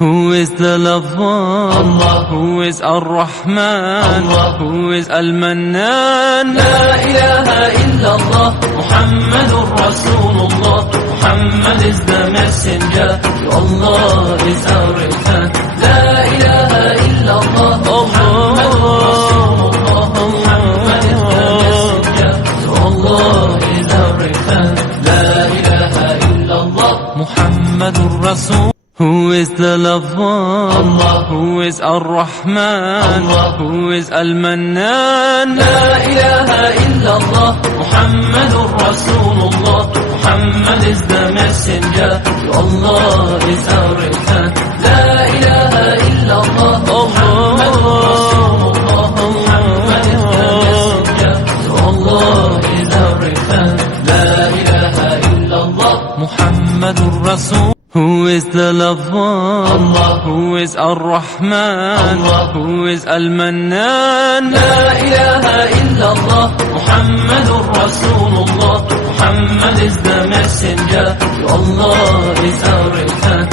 Who is the lover? Allah. Who is Ar-Rahman? Allah. Who is Al-Mannan? La ilaha illallah, Muhammadur Rasulullah. Muhammad is the messenger, to Allah is our return. La ilaha illallah, Muhammadur Rasulullah. Muhammad is the messenger, to Allah is our return. La ilaha illallah, Muhammadur Rasul. Who is the lover? Allah. Who is Ar-Rahman? Allah. Who is Al-Mannan? La ilaha illallah, Muhammadur Rasulullah. Muhammad is the messenger, to Allah is our return. La ilaha illallah, Muhammadur Rasulullah. Muhammad is the messenger, to Allah is our return. La ilaha illallah, Muhammadur Rasul. Who is the lover? Allah. Who is Ar-Rahman? Allah. Who is Al-Mannan? La ilaha illallah, Muhammadur Rasulullah. Muhammad is the messenger, to Allah is our return.